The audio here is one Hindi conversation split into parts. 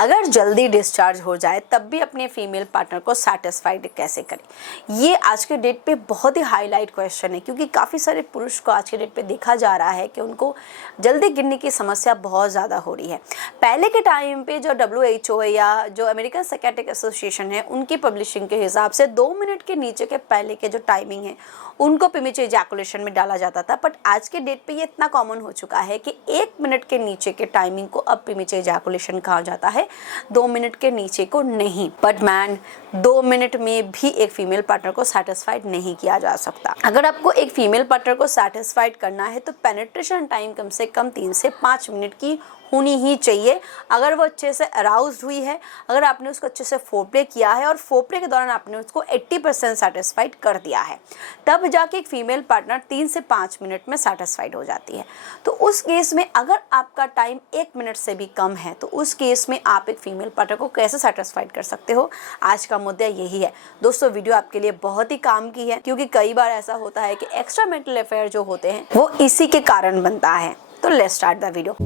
अगर जल्दी डिस्चार्ज हो जाए तब भी अपने फीमेल पार्टनर को सेटिस्फाइड कैसे करें? ये आज के डेट पे बहुत ही हाईलाइट क्वेश्चन है, क्योंकि काफ़ी सारे पुरुष को आज के डेट पे देखा जा रहा है कि उनको जल्दी गिरने की समस्या बहुत ज़्यादा हो रही है। पहले के टाइम पे जो WHO या जो अमेरिकन साइकियाट्रिक एसोसिएशन है, उनकी पब्लिशिंग के हिसाब से 2 मिनट के नीचे के पहले के जो टाइमिंग है उनको प्रीमेच्योर इजैकुलेशन में डाला जाता था। बट आज के डेट पे ये इतना कॉमन हो चुका है कि 1 मिनट के नीचे के टाइमिंग को अब प्रीमेच्योर इजैकुलेशन कहा जाता है, 2 मिनट के नीचे को नहीं। बट मैन, 2 मिनट में भी एक फीमेल पार्टनर को सेटिस्फाइड नहीं किया जा सकता। अगर आपको एक फीमेल पार्टनर को सेटिस्फाइड करना है तो पेनिट्रेशन टाइम कम से कम 3 से 5 मिनट की होनी ही चाहिए। अगर वो अच्छे से अराउज्ड हुई है, अगर आपने उसको अच्छे से फोरप्ले किया है और फोरप्ले के दौरान आपने उसको 80% सेटिस्फाइड कर दिया है, तब जाके एक फीमेल पार्टनर 3 से 5 मिनट में सेटिस्फाइड हो जाती है। तो उस केस में अगर आपका टाइम 1 मिनट से भी कम है तो उस केस में आप एक फीमेल पार्टनर को कैसे सेटिस्फाइड कर सकते हो, आज का मुद्दा यही है। दोस्तों, वीडियो आपके लिए बहुत ही काम की है, क्योंकि कई बार ऐसा होता है कि एक्स्ट्रा मेंटल अफेयर जो होते हैं वो इसी के कारण बनता है। तो लेट्स स्टार्ट द वीडियो।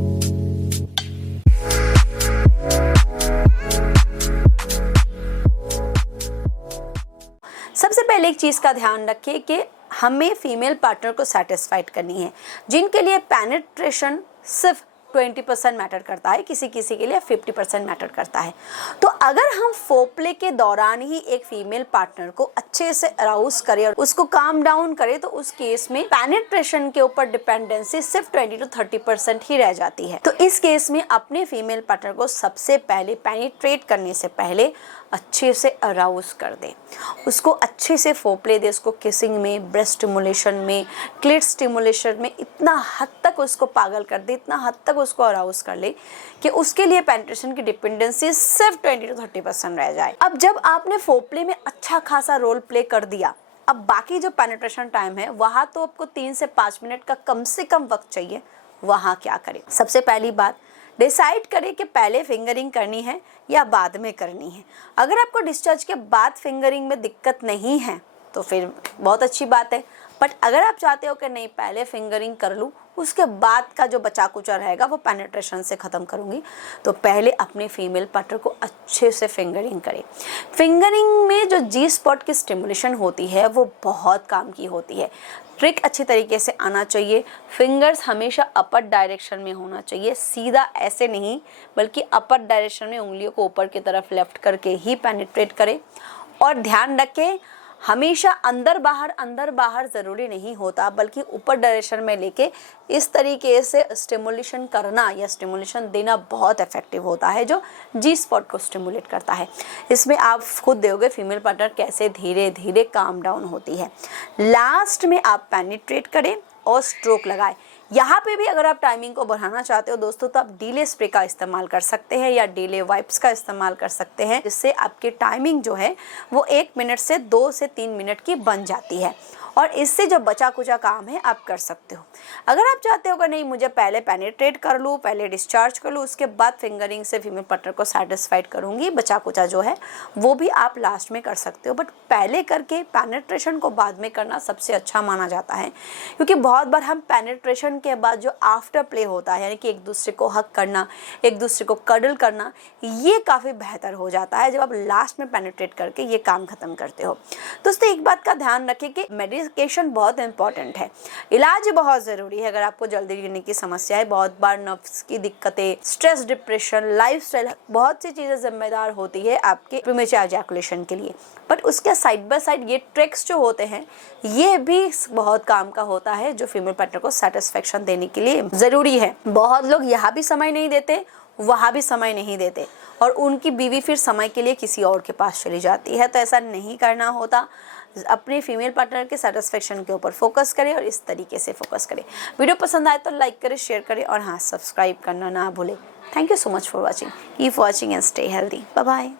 सबसे पहले एक चीज़ का ध्यान रखिए कि हमें फीमेल पार्टनर को सेटिस्फाइड करनी है, जिनके लिए पेनिट्रेशन सिर्फ 20% मैटर करता है, किसी किसी के लिए 50% मैटर करता है। तो अगर हम फोरप्ले के दौरान ही एक फीमेल पार्टनर को अच्छे से अराउज करें और उसको काम डाउन करें तो उस केस में पेनिट्रेशन के ऊपर डिपेंडेंसी सिर्फ 20 to 30% ही रह जाती है। तो इस केस में अपने फीमेल पार्टनर को सबसे पहले पेनिट्रेट करने से पहले अच्छे से अराउज कर दे, उसको अच्छे से फोरप्ले दे, उसको किसिंग में, ब्रेस्ट स्टिमुलेशन में, क्लिट स्टिमुलेशन में इतना हद तक उसको पागल कर दे, इतना हद तक उसको अराउज कर ले कि उसके लिए पेनिट्रेशन की डिपेंडेंसी सिर्फ 20 to 30% रह जाए। अब जब आपने फोरप्ले में अच्छा खासा रोल प्ले कर दिया, अब बाकी जो पेनिट्रेशन टाइम है वहाँ तो आपको 3 से 5 मिनट का कम से कम वक्त चाहिए। वहाँ क्या करें? सबसे पहली बात, डिसाइड करें कि पहले फिंगरिंग करनी है या बाद में करनी है। अगर आपको डिस्चार्ज के बाद फिंगरिंग में दिक्कत नहीं है तो फिर बहुत अच्छी बात है। बट अगर आप चाहते हो कि नहीं, पहले फिंगरिंग कर लूँ, उसके बाद का जो बचा कुचा रहेगा वो पेनिट्रेशन से ख़त्म करूँगी, तो पहले अपने फीमेल पार्टनर को अच्छे से फिंगरिंग करें। फिंगरिंग में जो जी स्पॉट की स्टिमुलेशन होती है वो बहुत काम की होती है। ट्रिक अच्छी तरीके से आना चाहिए। फिंगर्स हमेशा अपर डायरेक्शन में होना चाहिए, सीधा ऐसे नहीं, बल्कि अपर डायरेक्शन में उंगलियों को ऊपर की तरफ लेफ्ट करके ही पेनिट्रेट करें। और ध्यान रखें, हमेशा अंदर बाहर ज़रूरी नहीं होता, बल्कि ऊपर डायरेक्शन में लेके इस तरीके से स्टिमुलेशन करना या स्टिमुलेशन देना बहुत इफेक्टिव होता है, जो जी स्पॉट को स्टिमुलेट करता है। इसमें आप खुद देखोगे फीमेल पार्टनर कैसे धीरे धीरे काम डाउन होती है। लास्ट में आप पेनिट्रेट करें और स्ट्रोक लगाएं। यहाँ पे भी अगर आप टाइमिंग को बढ़ाना चाहते हो दोस्तों, तो आप डीले स्प्रे का इस्तेमाल कर सकते हैं या डीले वाइप्स का इस्तेमाल कर सकते हैं, जिससे आपकी टाइमिंग जो है वो 1 मिनट से 2 से 3 मिनट की बन जाती है। और इससे जो बचा कुचा काम है आप कर सकते हो। अगर आप चाहते हो कि नहीं, मुझे पहले पेनिट्रेट कर लूँ, पहले डिस्चार्ज कर लूँ, उसके बाद फिंगरिंग से फीमेल पार्टनर को सेटिस्फाइड करूँगी, बचा कुचा जो है वो भी आप लास्ट में कर सकते हो। बट पहले करके पेनिट्रेशन को बाद में करना सबसे अच्छा माना जाता है, क्योंकि बहुत बार हम पेनिट्रेशन के बाद जो आफ्टर प्ले होता है, यानी कि एक दूसरे को हक करना, एक दूसरे को कडल करना, ये काफ़ी बेहतर हो जाता है जब आप लास्ट में पेनिट्रेट करके ये काम ख़त्म करते हो। दोस्तों, एक बात का ध्यान रखें कि मेडिकेशन बहुत इंपॉर्टेंट है, इलाज बहुत ज़रूरी है। अगर आपको जल्दी गिरने की समस्या है, बहुत बार नर्व्स की दिक्कतें, स्ट्रेस, डिप्रेशन, लाइफस्टाइल, बहुत सी चीज़ें जिम्मेदार होती है आपके प्रीमेच्योर इजैकुलेशन के लिए। बट उसके साइड बाय साइड ये ट्रिक्स जो होते हैं ये भी बहुत काम का होता है, जो फीमेल पार्टनर को सेटिस्फेक्शन देने के लिए ज़रूरी है। बहुत लोग यहाँ भी समय नहीं देते, वहाँ भी समय नहीं देते, और उनकी बीवी फिर समय के लिए किसी और के पास चली जाती है। तो ऐसा नहीं करना होता। अपने फीमेल पार्टनर के सेटिस्फेक्शन के ऊपर फोकस करें और इस तरीके से फोकस करें। वीडियो पसंद आए तो लाइक करें, शेयर करें और हाँ, सब्सक्राइब करना ना भूलें। Thank you so much for watching. Keep watching and stay healthy. Bye bye.